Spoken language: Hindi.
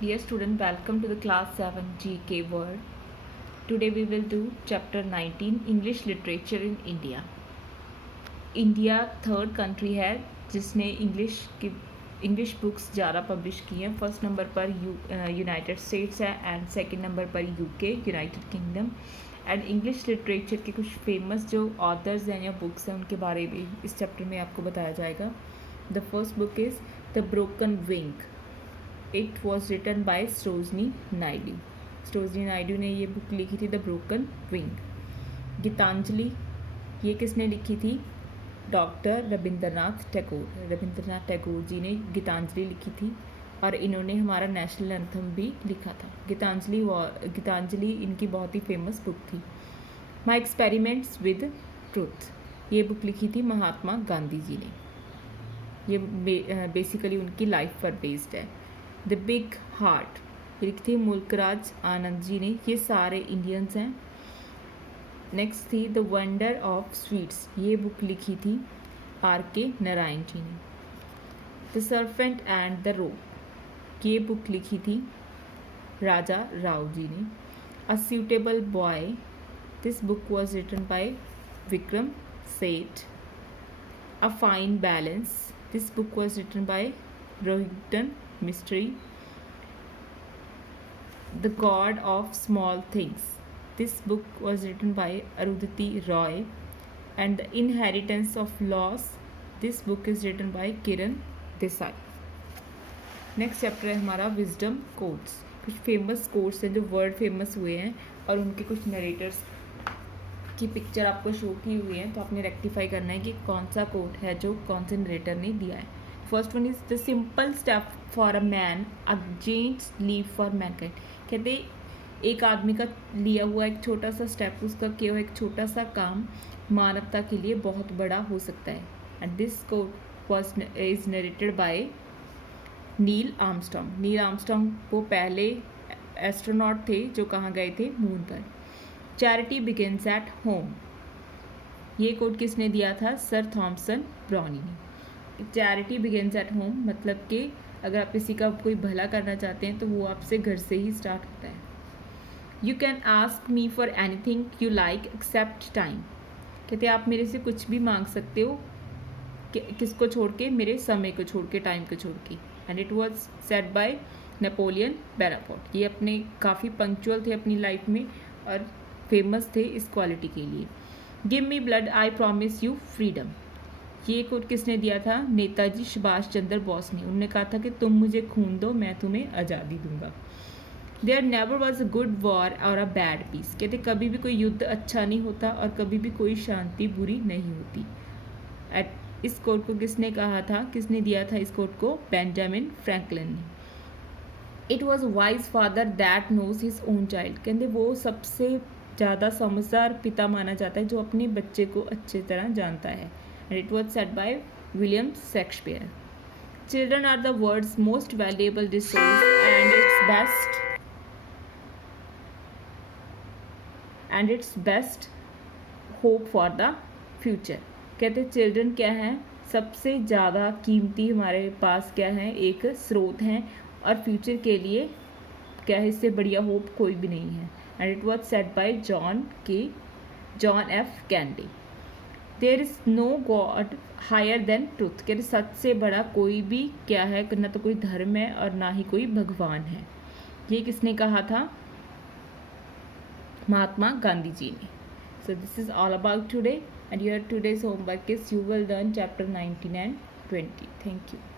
Dear student, welcome to the class 7 GK word. Today we will do chapter 19 English literature in India. India third country है जिसने इंग्लिश बुक्स ज़्यादा पब्लिश की हैं. फर्स्ट नंबर पर यूनाइटेड स्टेट्स है एंड सेकंड नंबर पर UK United kingdom. And English literature के कुछ फेमस जो ऑथर्स हैं या बुक्स हैं उनके बारे में इस चैप्टर में आपको बताया जाएगा. The first book is the broken wing. It was written by Sarojini Naidu. Sarojini Naidu ने ये बुक लिखी थी द ब्रोकन विंग. गीतांजलि ये किसने लिखी थी? डॉक्टर रविंद्रनाथ टैगोर. रविंद्रनाथ टैगोर जी ने गीतांजलि लिखी थी और इन्होंने हमारा नेशनल एंथम भी लिखा था. गीतांजलि इनकी बहुत ही फेमस बुक थी. माई एक्सपेरिमेंट्स विद ट्रूथ ये बुक लिखी थी महात्मा गांधी जी ने. ये बेसिकली उनकी लाइफ पर बेस्ड है. द बिग हार्ट ये लिखी थी मुल्कराज आनंद जी ने. ये सारे इंडियंस हैं. नेक्स्ट थी द वंडर ऑफ स्वीट्स. ये बुक लिखी थी R.K. नारायण जी ने. The serpent and the rope ये बुक लिखी थी राजा राव जी ने. A suitable boy this book was written by Vikram Seth. A fine balance this book was written by Rohinton Mistry. The god of small things this book was written by Arundhati Roy. And the inheritance of loss this book is written by Kiran Desai. Next chapter है हमारा विजडम कोट्स. कुछ फेमस कोट्स हैं जो वर्ड फेमस हुए हैं और उनके कुछ नरेटर्स की पिक्चर आपको शो की हुई है, तो आपने रेक्टिफाई करना है कि कौन सा कोट है जो कौन से नरेटर ने दिया है. First one is the simple step for a man against leave for Mankind. कहते एक आदमी का लिया हुआ एक छोटा सा स्टेप, उसका किया हुआ एक छोटा सा काम मानवता के लिए बहुत बड़ा हो सकता है. And this quote was is narrated by Neil Armstrong. Neil Armstrong वो पहले एस्ट्रोनॉट थे जो कहाँ गए थे? मून पर. चैरिटी बिगिंस एट होम ये कोट किसने दिया था? सर थॉमसन ब्राउनी ने. चैरिटी बिगिंस एट होम मतलब कि अगर आप किसी का कोई भला करना चाहते हैं तो वो आपसे घर से ही स्टार्ट होता है. You can ask me for anything you like except time. कहते आप मेरे से कुछ भी मांग सकते हो किसको छोड़ के? मेरे समय को छोड़ के, टाइम को छोड़ के. And it was set bye Napoleon Bonaparte. ये अपने काफ़ी पंक्चुअल थे अपनी लाइफ में और फेमस थे इस क्वालिटी के लिए. Give me blood I promise you freedom ये कोट किसने दिया था? नेताजी सुभाष चंद्र बोस ने. उन्होंने कहा था कि तुम मुझे खून दो मैं तुम्हें आज़ादी दूंगा. There never was a good war or a bad piece. कहते कभी भी कोई युद्ध अच्छा नहीं होता और कभी भी कोई शांति बुरी नहीं होती. इस कोट को किसने कहा था? किसने दिया था इस कोट को? बेंजामिन फ्रैंकलिन ने. It was wise father that knows his own child. कहते वो सबसे ज़्यादा समझदार पिता माना जाता है जो अपने बच्चे को अच्छी तरह जानता है. And it was said by William Shakespeare. Children are the world's most valuable resource and its best hope for the future. कहते चिल्ड्रन क्या हैं? सबसे ज़्यादा कीमती हमारे पास क्या है? एक स्रोत हैं और फ्यूचर के लिए क्या है? इससे बढ़िया होप कोई भी नहीं है. And it was said by John F Kennedy. There is no god higher than truth. कहते सच से बड़ा कोई भी क्या है? ना तो कोई धर्म है और ना ही कोई भगवान है. ये किसने कहा था? महात्मा गांधी जी ने. So this is all about today and your today's homework is you will learn chapter 19 and 20. Thank you.